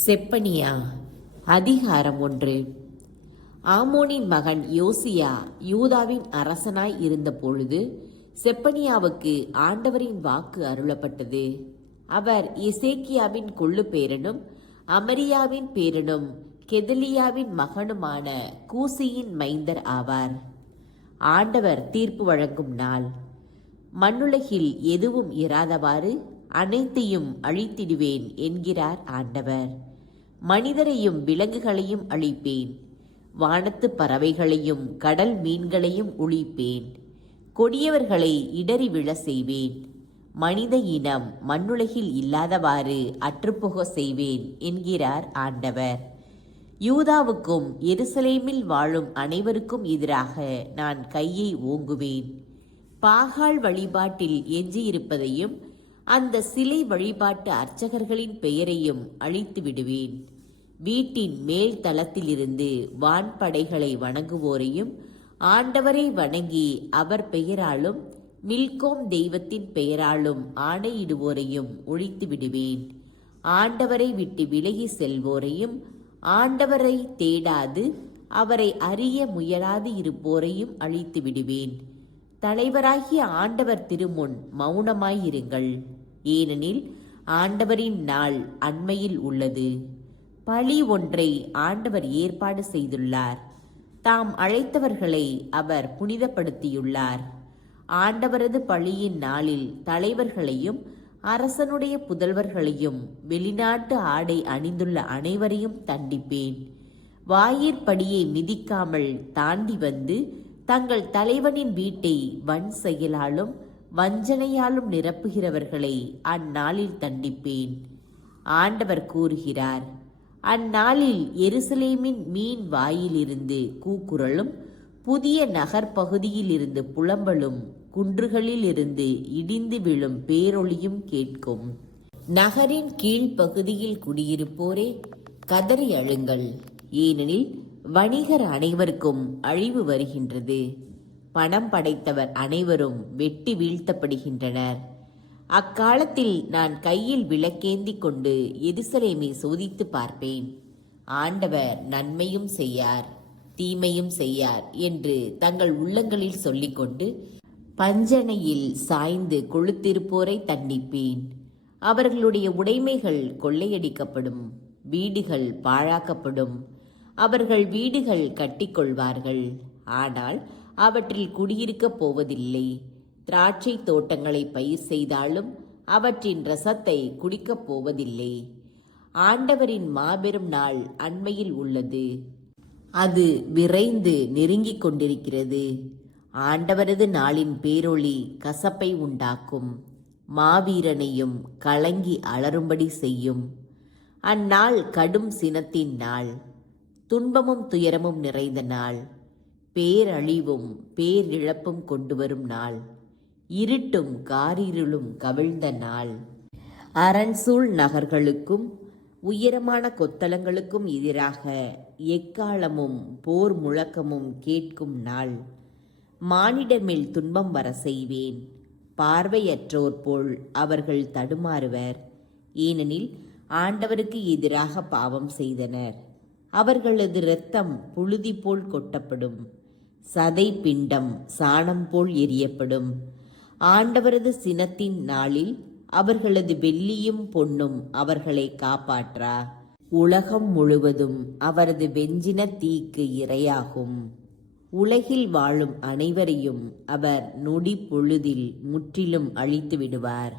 செப்பனியா அதிகாரம் 1. ஆமோனின் மகன் யோசியா யூதாவின் அரசனாய் இருந்த பொழுது செப்பனியாவுக்கு ஆண்டவரின் வாக்கு அருளப்பட்டது. அவர் எசேக்கியாவின் கொள்ளு பேரனும் அமரியாவின் பேரனும் கெதலியாவின் மகனுமான கூசியின் மைந்தர் ஆவார். ஆண்டவர் தீர்ப்பு வழங்கும் நாள். மண்ணுலகில் எதுவும் இராதவாறு அனைத்தையும் அழித்திடுவேன் என்கிறார் ஆண்டவர். மனிதரையும் விலங்குகளையும் அழிப்பேன், வானத்து பறவைகளையும் கடல் மீன்களையும் ஒழிப்பேன், கொடியவர்களை இடறி விழ செய்வேன், மனித இனம் மண்ணுலகில் இல்லாதவாறு அற்றுப்போக செய்வேன் என்கிறார் ஆண்டவர். யூதாவுக்கும் எருசலேமில் வாழும் அனைவருக்கும் எதிராக நான் கையை ஓங்குவேன். பாகால் வழிபாட்டில் எஞ்சியிருப்பதையும் அந்த சிலை வழிபாட்டு அர்ச்சகர்களின் பெயரையும் அழித்து விடுவேன். வீட்டின் மேல் தளத்திலிருந்து வான்படைகளை வணங்குவோரையும் ஆண்டவரை வணங்கி அவர் பெயராலும் மில்கோம் தெய்வத்தின் பெயராலும் ஆணையிடுவோரையும் ஒழித்து விடுவேன். ஆண்டவரை விட்டு விலகி செல்வோரையும் ஆண்டவரை தேடாது அவரை அறிய முயலாது இருப்போரையும் அழித்து விடுவேன். தலைவராகிய ஆண்டவர் திருமுன் மௌனமாயிருங்கள், ஏனெனில் ஆண்டவரின் நாள் அண்மையில் உள்ளது. பழி ஒன்றை ஆண்டவர் ஏற்பாடு செய்துள்ளார். தாம் அழைத்தவர்களை அவர் புனிதப்படுத்தியுள்ளார். ஆண்டவரது பழியின் நாளில் தலைவர்களையும் அரசனுடைய புதல்வர்களையும் வெளிநாட்டு ஆடை அணிந்துள்ள அனைவரையும் தண்டிப்பேன். வாயிற்படியை மிதிக்காமல் தாண்டி வந்து தங்கள் தலைவனின் வீட்டை வன் செயலாலும் வஞ்சனையாலும் நிரப்புகிறவர்களை அந்நாளில் தண்டிப்பேன். ஆண்டவர் கூறுகிறார், அந்நாளில் எருசலேமின் மீன் வாயிலிருந்து கூக்குரலும் புதிய நகர்பகுதியில் இருந்து புலம்பலும் குன்றுகளில் இருந்து இடிந்து விழும் பேரொளியும் கேட்கும். நகரின் கீழ்ப்பகுதியில் குடியிருப்போரே கதறி அழுங்கள், ஏனெனில் வணிகர் அனைவருக்கும் அழிவு வருகின்றது. பணம் படைத்தவர் அனைவரும் வெட்டி வீழ்த்தப்படுகின்றனர். அக்காலத்தில் நான் கையில் விளக்கேந்தி கொண்டு எருசலேமை சோதித்து பார்ப்பேன். ஆண்டவர் நன்மையும் செய்யார் தீமையும் செய்யார் என்று தங்கள் உள்ளங்களில் சொல்லிக்கொண்டு பஞ்சனையில் சாய்ந்து கொளுத்திருப்போரை தண்டிப்பேன். அவர்களுடைய உடைமைகள் கொள்ளையடிக்கப்படும், வீடுகள் பாழாக்கப்படும். அவர்கள் வீடுகள் கட்டிக்கொள்வார்கள், ஆனால் அவற்றில் குடியிருக்கப் போவதில்லை. திராட்சை தோட்டங்களை பயிர் செய்தாலும் அவற்றின் ரசத்தை குடிக்கப் போவதில்லை. ஆண்டவரின் மாபெரும் நாள் அண்மையில் உள்ளது, அது விரைந்து நெருங்கிக் கொண்டிருக்கிறது. ஆண்டவரது நாளின் பேரொளி கசப்பை உண்டாக்கும், மாவீரனையும் கலங்கி அலறும்படி செய்யும். அந்நாள் கடும் சினத்தின் நாள், துன்பமும் துயரமும் நிறைந்த நாள், பேரழிவும் பேரிழப்பும் கொண்டு வரும் நாள், இருட்டும் காரிருளும் கவிழ்ந்த நாள். அரண்சூழ் நகர்களுக்கும் உயரமான கொத்தளங்களுக்கும் எதிராக எக்காலமும் போர் முழக்கமும் கேட்கும் நாள். மானிடர் மேல் துன்பம் வர செய்வேன். பார்வையற்றோர் போல் அவர்கள் தடுமாறுவர், ஏனெனில் ஆண்டவருக்கு எதிராக பாவம் செய்தனர். அவர்களது இரத்தம் புழுதி போல் கொட்டப்படும், சதை பிண்டம் சாணம் போல் எரியப்படும். ஆண்டவரது சினத்தின் நாளில் அவர்களது வெள்ளியும் பொன்னும் அவர்களை காப்பாற்றா. உலகம் முழுவதும் அவரது வெஞ்சின தீக்கு இரையாகும். உலகில் வாழும் அனைவரையும் அவர் நொடி பொழுதில் முற்றிலும் அழித்து விடுவார்.